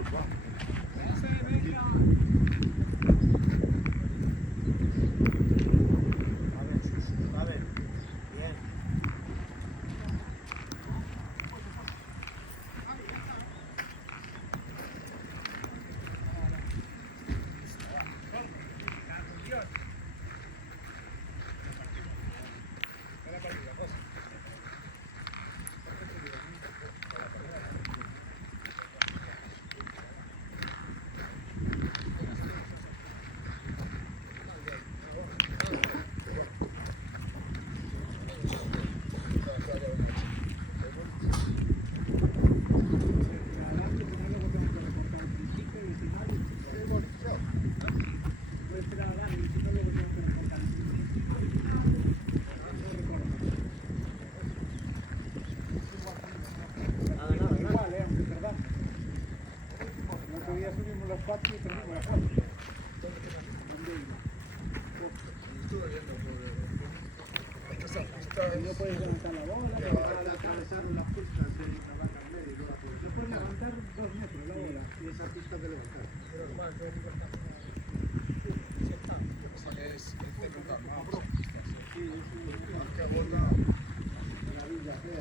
No puedes levantar la bola, atravesar las pistas de la vaca en medio. No puedes levantar 2 metros la bola y esa pista de levantar. La villa fea,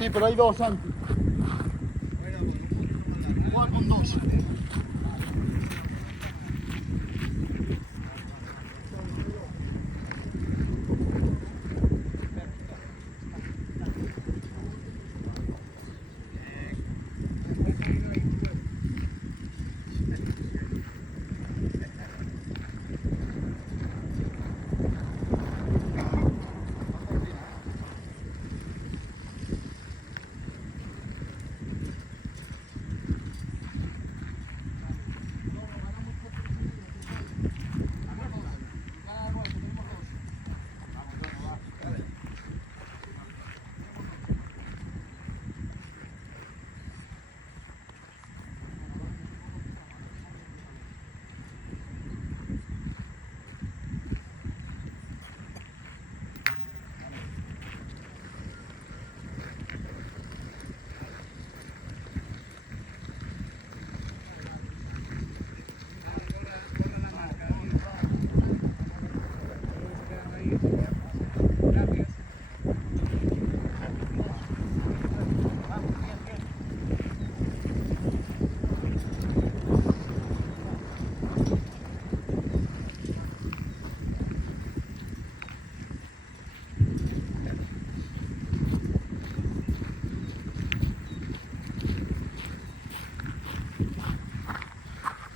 Sí, pero hay 2 antes. Juega con 2.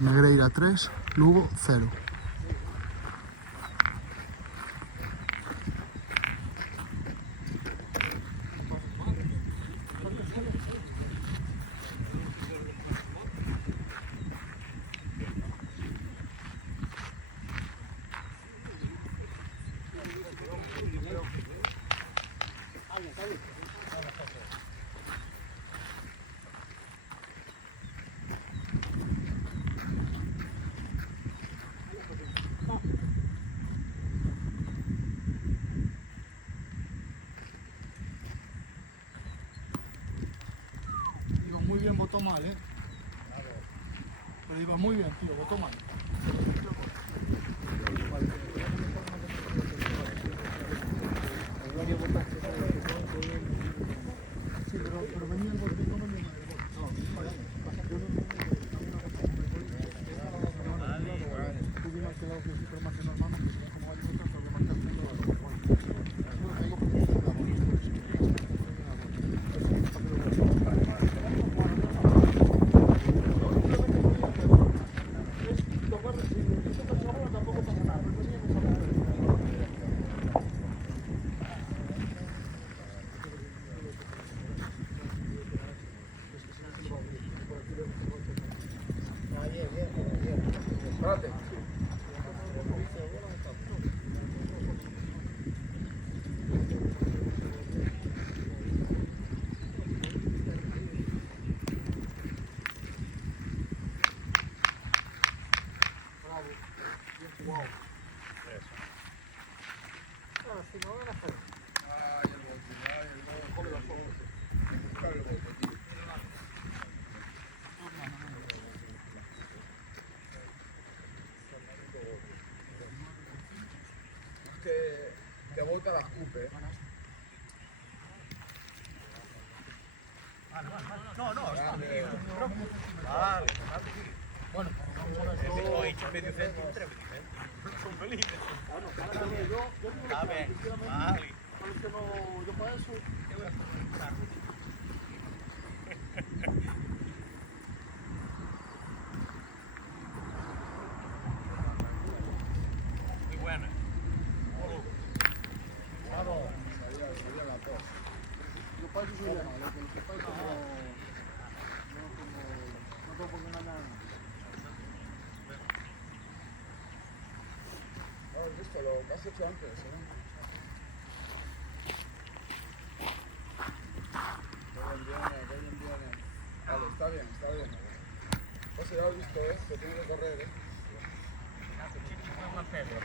Negreira 3, Lugo 0. fea. votó mal, ¿eh? Pero iba muy bien, tío, votó mal. Sí, pero venía el gol, no venía el gol. No, tuvimos que dar un poquito más que normalmente, como hay muchos que marcar que bota las cupes. No, está bien. Vale. Bueno, vamos a ver. Ho hecho medio centro, 3 medio centro. Son felices. Está bien. Vale. Yo para eso. Muy buena. Yo para eso soy bueno, lo que pasa es que no tengo por qué engañar a nadie. ¿Has visto lo que has hecho antes? Viene. Vale, está bien. Pues ya has visto, que tiene que correr, Una pedra.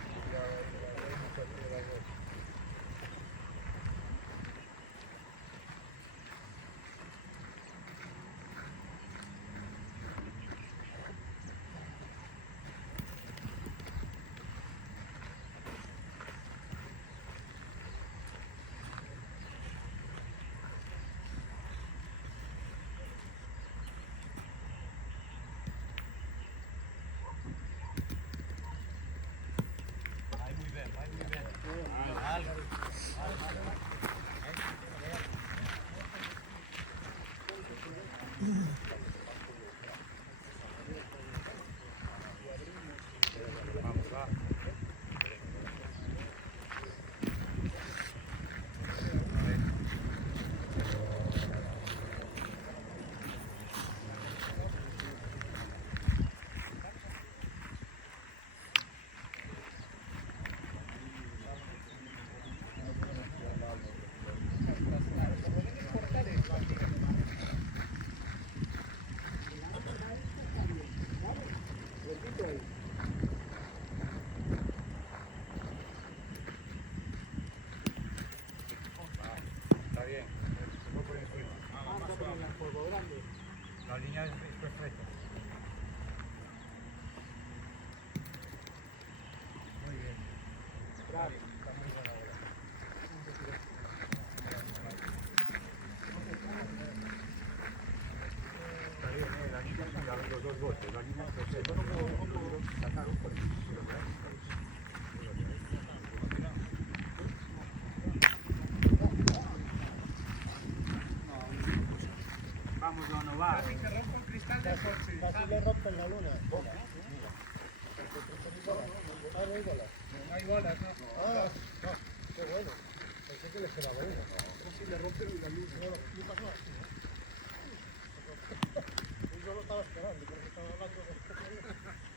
Vai muy bien. Vale. Vamos, va. Está bien. No por encima. La línea es perfecta. Muy bien. Bravo. Está muy buena bola. Está bien, la línea son los dos golpes. La línea es perfecta. Sacaron por el Vamos a innovar. Casi te rompo el cristal del coche. Casi le rompen la luna. No hay bolas, ¿no? Qué bueno. Pensé que les quedaba uno. Casi le rompen la luna. No pasó así. Yo lo estaba esperando, porque estaba hablando de...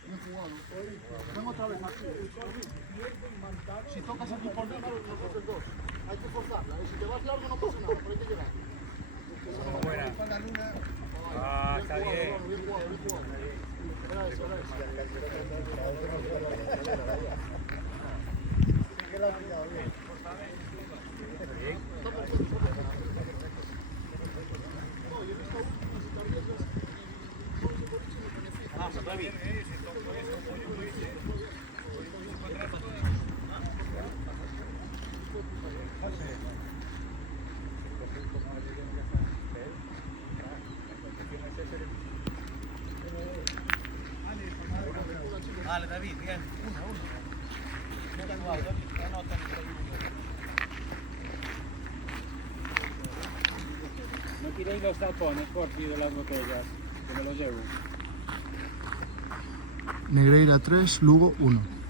Bien jugado. Vengo otra vez aquí. Si tocas aquí por dentro, no coges dos. Hay que forzarla. Si te vas largo no pasa nada, pero hay que llegar. Buena. Con la luna. Ah, está bien. Bien jugado. Era eso. Que la ha pillado bien. No, yo he visto visitar 10 veces. Vale, David, bien. No tiréis los tapones, Corti, de las botellas, que me los llevo. Negreira 3, Lugo 1.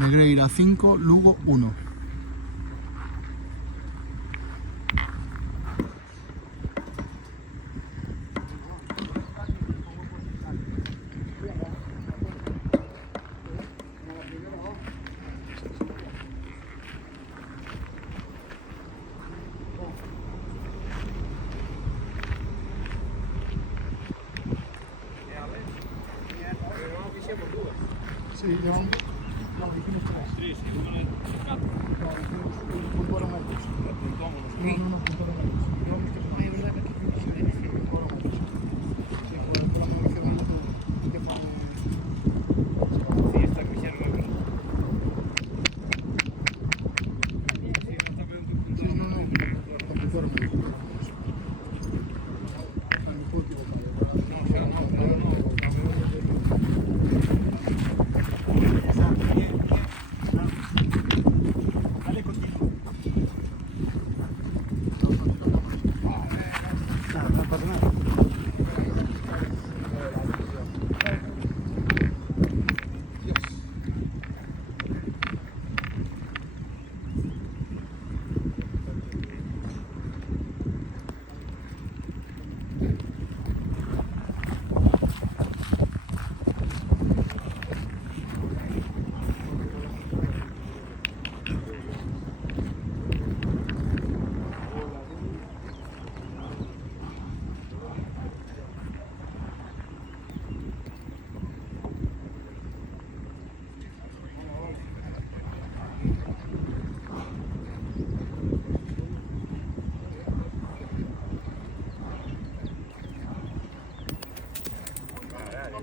Negreira 5, Lugo 1. Sí, llevamos. No, dijimos 3. Sí, sí, uno es acá. No, puntuaron ellos. No, puntuaron ellos. Llevamos 3. Ay, es verdad que aquí fuimos en ese. Puntuaron ellos. Sí, por el plano adicional que fan. Sí, está Cristiano Ronaldo. Sí, no, puntuaron ellos. Me puedo equivocar. Dale contigo. No pasa nada.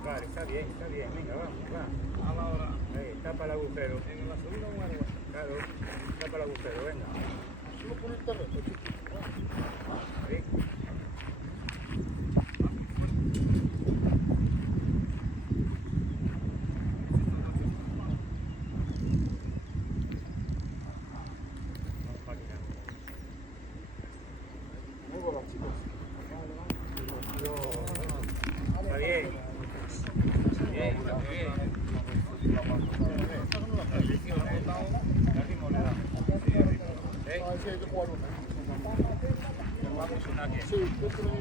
Vale, está bien, venga, vamos, va. A la hora. Ahí, tapa el agujero. En la subida o algo. Claro, tapa el agujero, venga. Solo por el terreno, chiquito. Ahí. Muy buenas, chicos. Está bien. A ver si hay que jugar una. Sí, yo creo que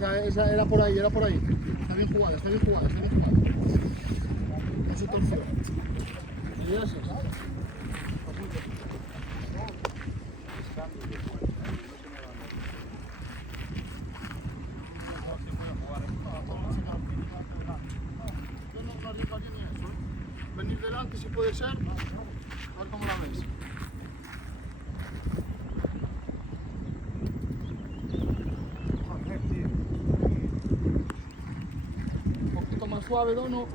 ya esa era por ahí, era por ahí. Está bien jugada, está bien jugada, está bien jugada. No se torció. Y eso, ¿sabes? Yo no arriesgaría ni eso, ¿eh? Venir delante si puede ser, a ver cómo la ves. Un poquito más suave, ¿no? No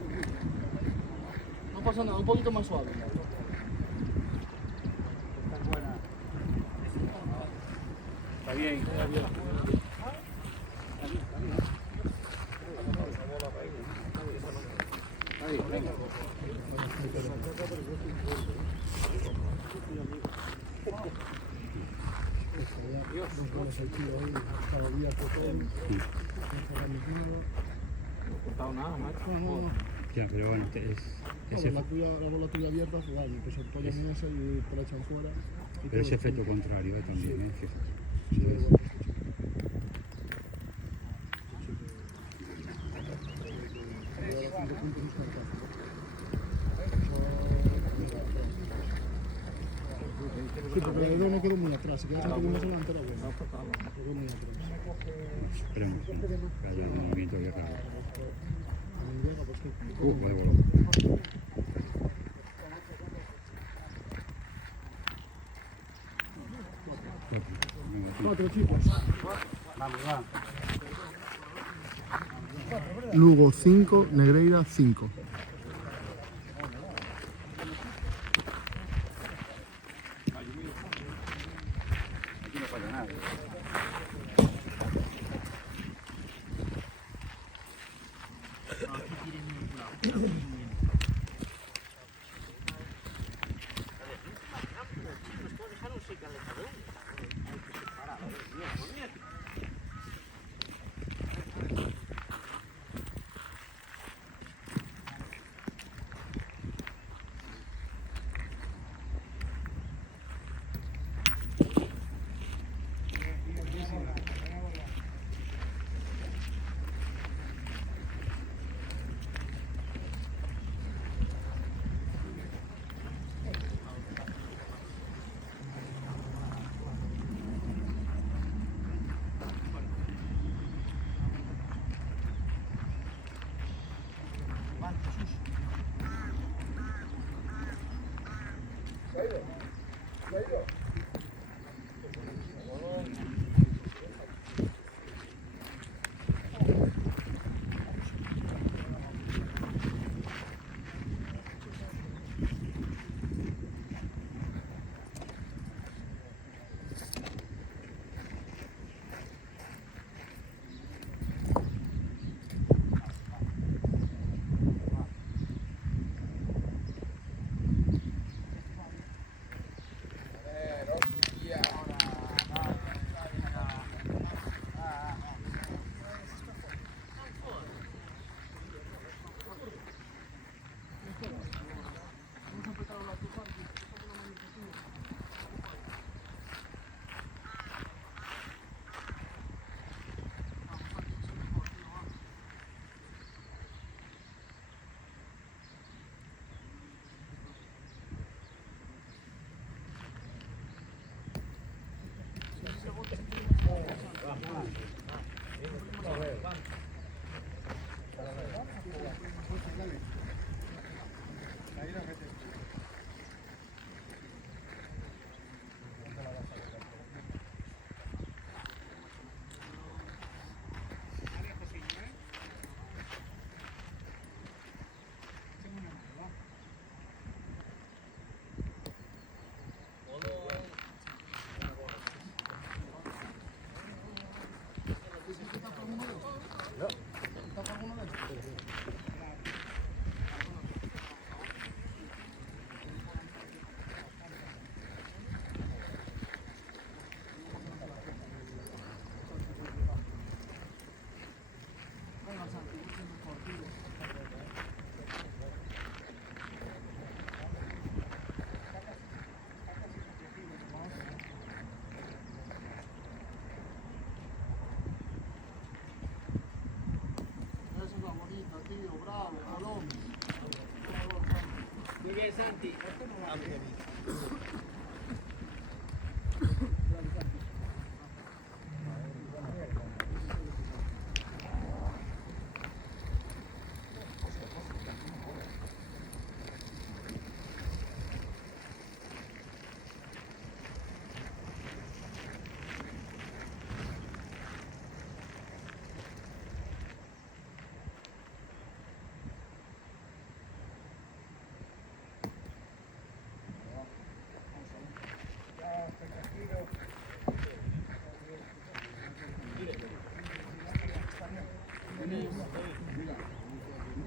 pasa nada, un poquito más suave. Está bien. Ahí, venga. No he cortado nada, macho. No. Ya, pero bueno, ese, La bola tuya abierta, pues pues el pollo en esa y te la echan fuera. pero ese efecto contrario también, fíjate. Sí, es. Sí, porque la dedo no quedó muy atrás, si quedas un poco más adelante era bueno. Quedó muy atrás. Esperemos que haya un movimiento de raro. A mí llega, pues que... Vale, voló. Cuatro chicos. Vamos, va. Lugo 5, Negreira 5. Aquí no falla nada.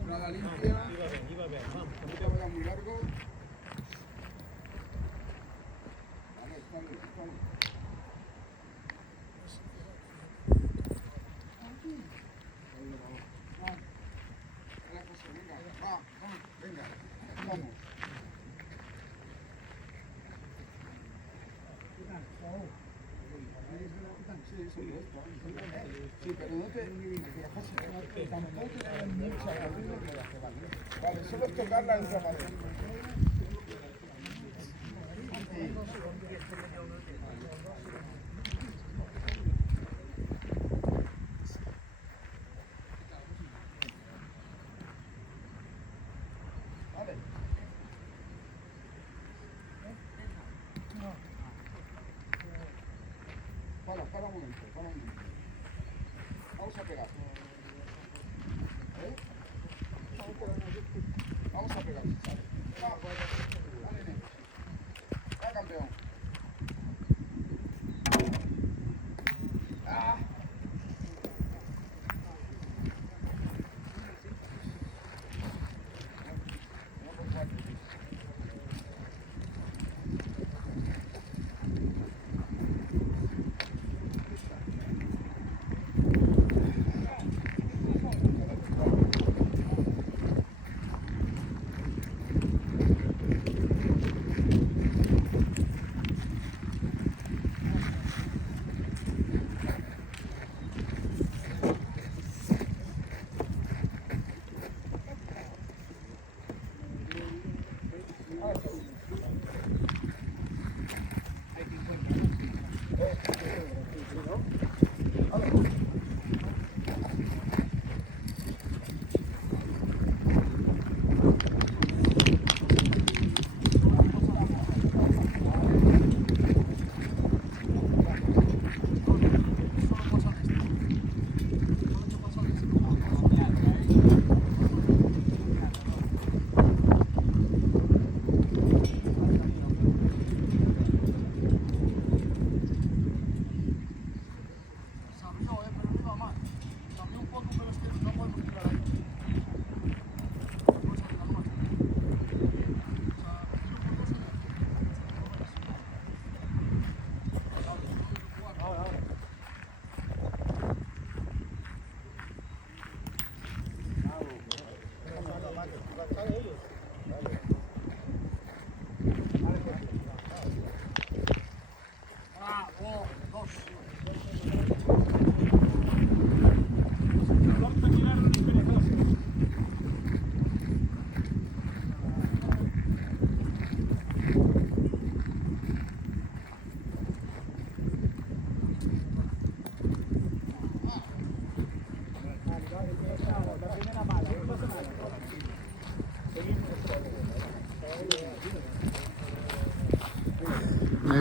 Entrada limpia. No te vayas muy largo. Vale, está. Venga, vamos. Sí, pero no te... Tampoco te mucha vale, solo es tocar la entrada. Vale. Para un momento. Vamos a pegar. ¿Eh?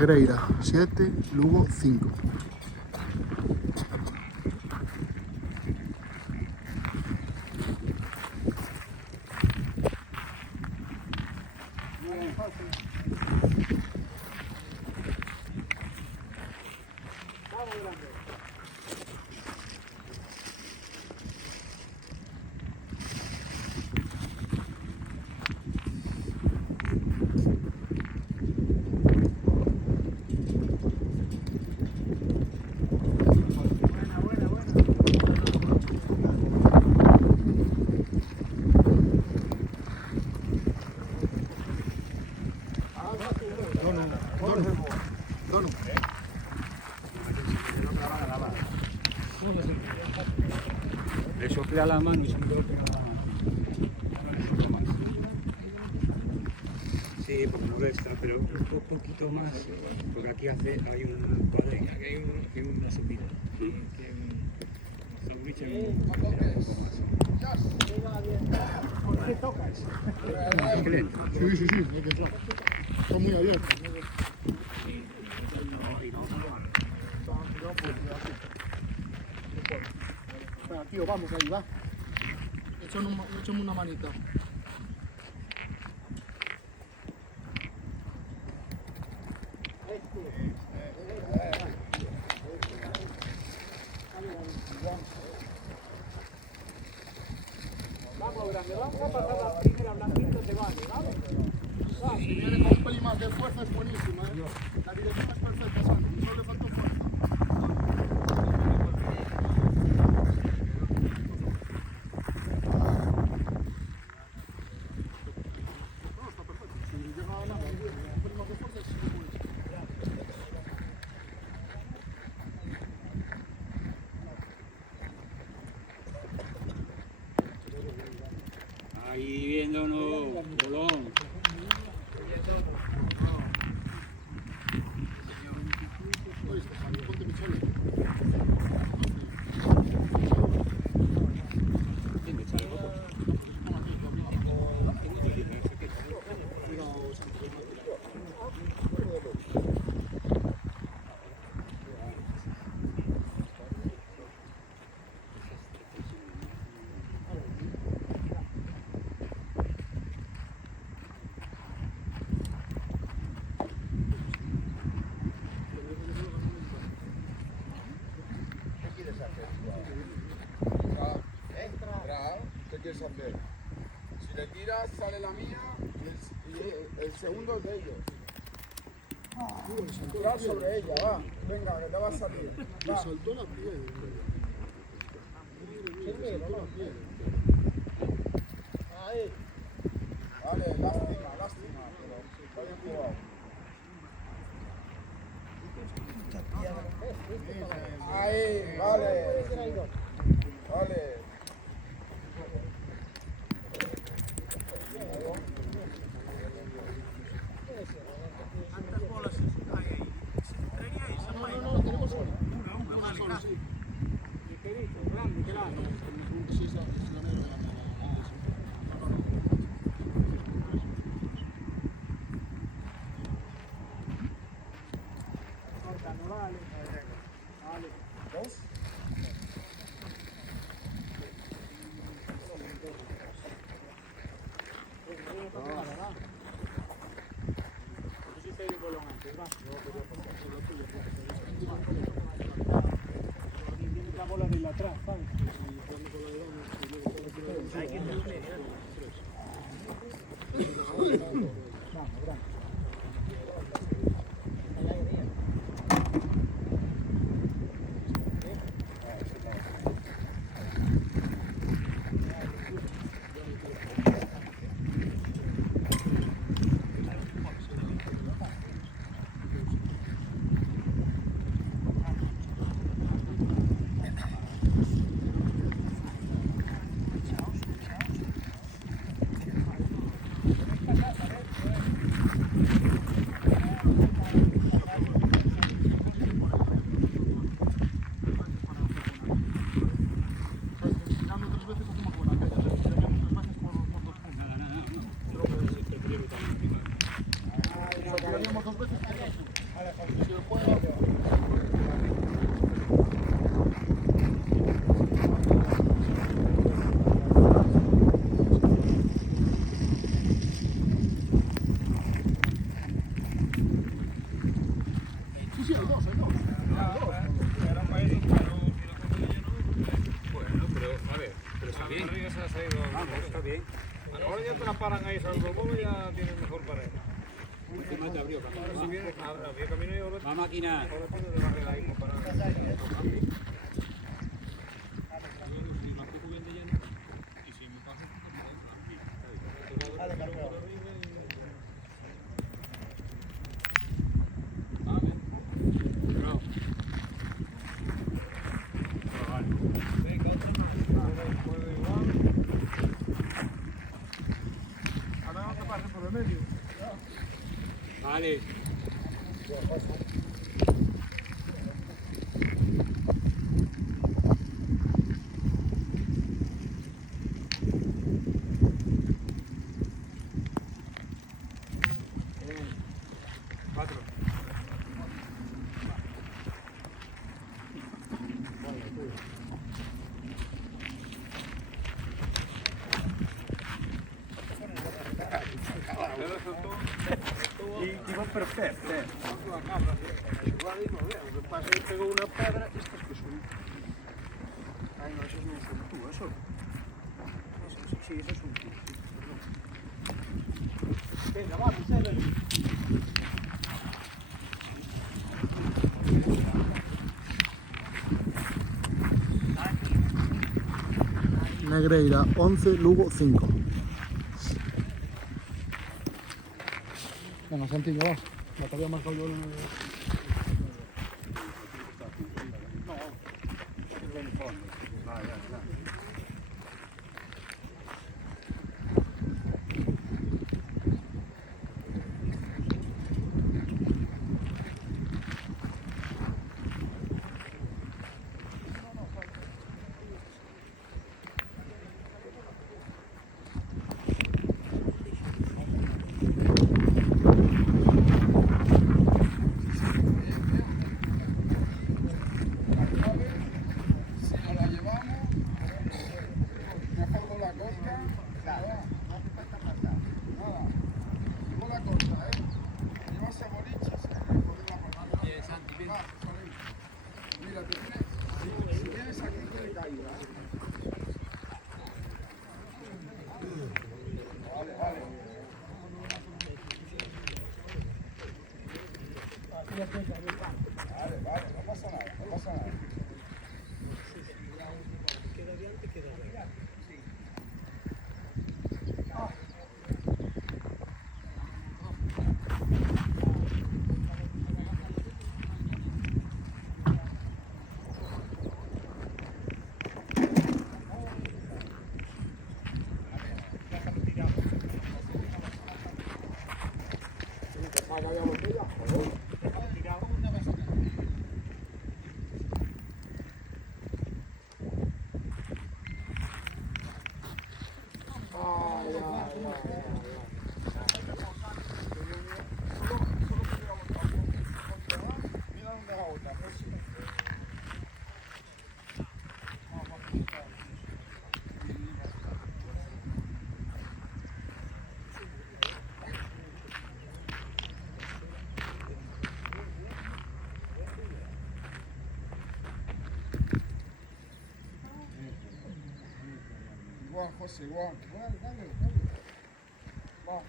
Negreira 7, Lugo 5. Le sopla la mano y se me golpea la mano. Sí, porque no resta, pero un poquito más. Porque aquí hay un cuadro, aquí hay una subida. Sí. ¿Qué tocas? Sí, sí, sí, hay que entrar. Está muy abierto. Venga, tío, vamos ahí, va. Échame una manita. Vamos, grande, vamos a pasar la primera blanquita de vale, ¿vale? Si viene con un pelín más de fuerza es buenísima, ¿eh? La dirección es perfecta, Santi, solo le faltó fuerza. No, está perfecto. Si llega a nada, un pelín más de fuerza es buenísimo. Ahí viéndonos, bolón. Ponte mi chole. ¿Qué quieres hacer? Si le tiras, sale la mía y el segundo es de ellos. Tirar sobre ella, va. Venga, que te va a salir. Le soltó la piel. Vale, lástima, pero está bien jugado. Ahí, vale. Vale. No, tenemos solo. Una sola, sí. Grande, claro. Sí, es la negra. La bola de atrás, ¿sabes? Si lo puedo. Sí, sí, hay dos, hay dos. Era para eso, pero si lo cojo yo no. Bueno, pero a ver, pero está bien. Arriba se ha salido. Vamos, está bien. Ahora ya te la paran ahí, salvo como ya tienes mejor pared. Última te abrió camino. Ahora si viene, había camino y ahora Va máquina. ahora tienes de barrer ahí para Ahora no te pases por el medio. Vale. Cuatro. Iba perfecto, Lo que pasa es que pegó una pedra, estas que son. Ay, no, esos no son tú, eso. Sí, esos son tú. Venga, va, Negreira 11, Lugo 5. Bueno, Santi, va. La te había marcado yo en Si nos la llevamos, mejor con la costa. Nada. Con la costa, Llevarse a boliches, joder la palabra. Mira, si tienes aquí, tiene caída. Vale, vale. Vale, no pasa nada, no pasa nada. Mira dónde va otra, próxima. Igual, José, igual. Dale. Va.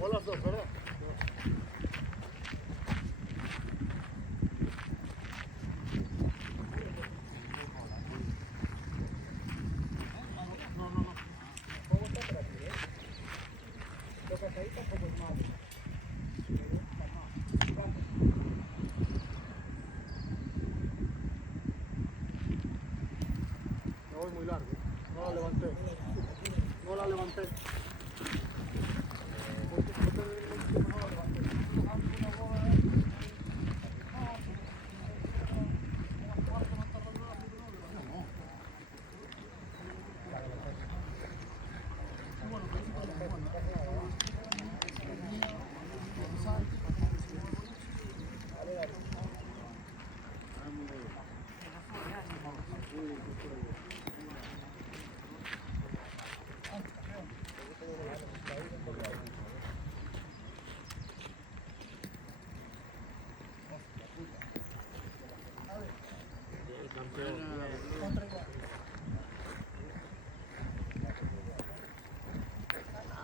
O las dos, ¿verdad? Me voy muy largo. No la levanté. No la levanté.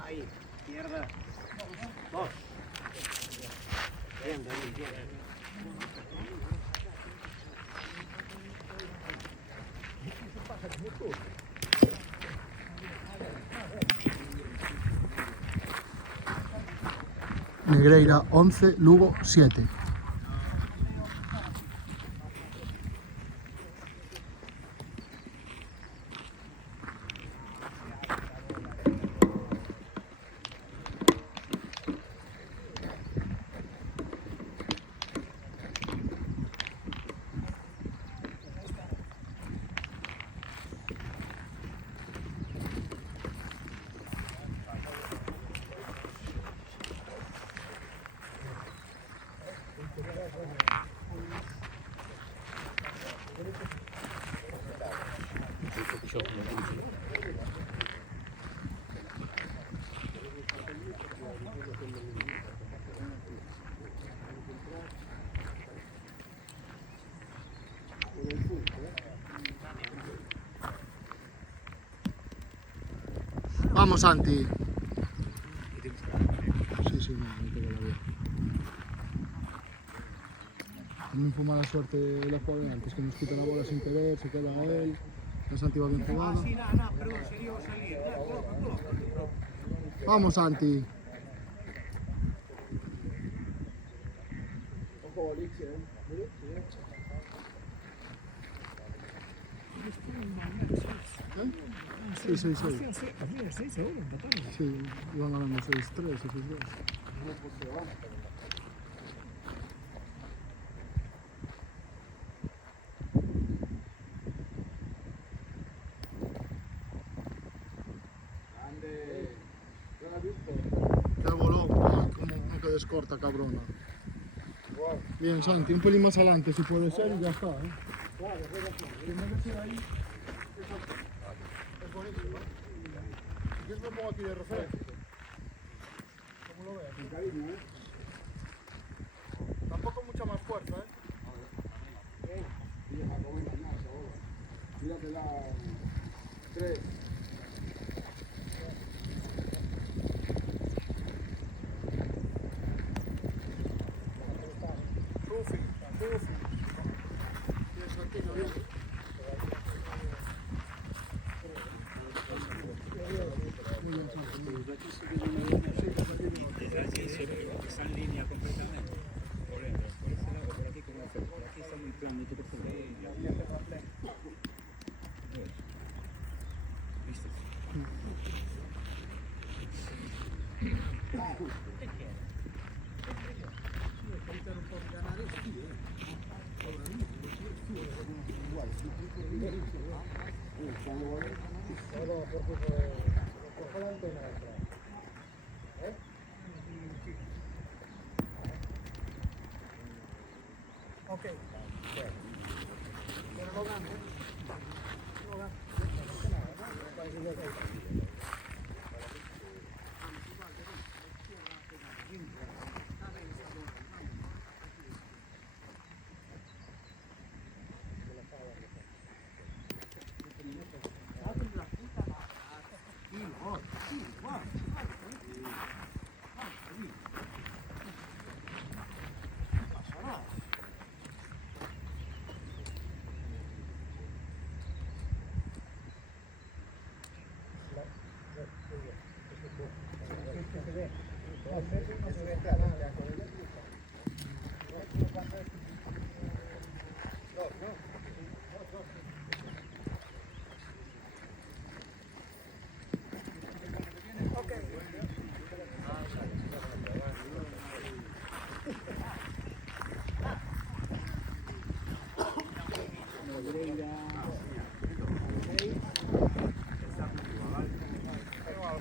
Ahí, izquierda. Dos. Bien, David, bien. Negreira 11, Lugo 7. Vamos, Santi. Sí, sí, no tengo la vida. También fue mala suerte la jugada de antes, que nos quita la bola sin querer, se queda él. La Santi va bien jugado. Vamos, Santi. Ojo, Alexia, Sí, 6-6. Sí, iban ganando 6-3 o 6-2. Qué bolón, como que descorta, cabrona. Bien, Santi, un pelín más adelante si puede ser y ya está, ¿eh? Es buenísimo. Yo me pongo aquí de referencia. ¿Cómo lo ves? Con cariño, ¿eh? Tampoco mucha más fuerza, ¿eh? Mírate la 3. Rufi, Rufi. Bien, Santino, bien. Está en línea completamente. Por ese lado, por aquí, como por aquí está muy plano, tú por ¿viste? Lo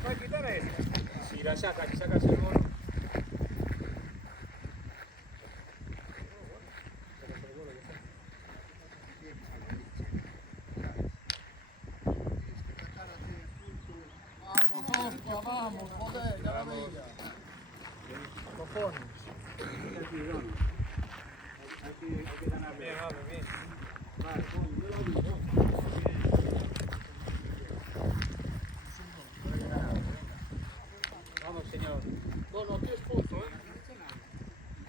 puoi quitar si la sacas el mono. Vamos, hostia, vamos, joder, ya la veía. Cojones. Bien, vamos, bien. Vamos, señor. Bueno, aquí es punto, ¿eh?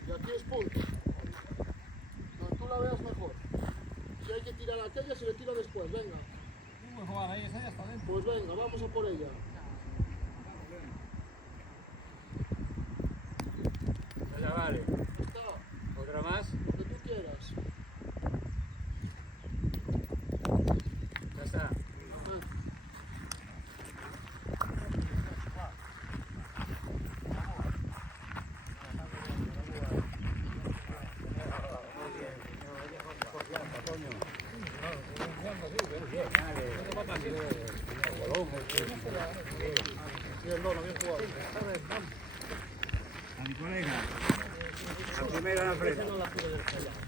Y aquí es punto. Donde tú la veas mejor. Si hay que tirar a aquella, se le tira después, venga. Muy jugar ahí, esa ya está dentro. Pues venga, vamos a por ella. Ya vale. Está, Otra más. lo que tú quieras. Ya está. Venga. Bien, Lola, bien jugado. A mi colega. La primera en la frente. No la pude ver.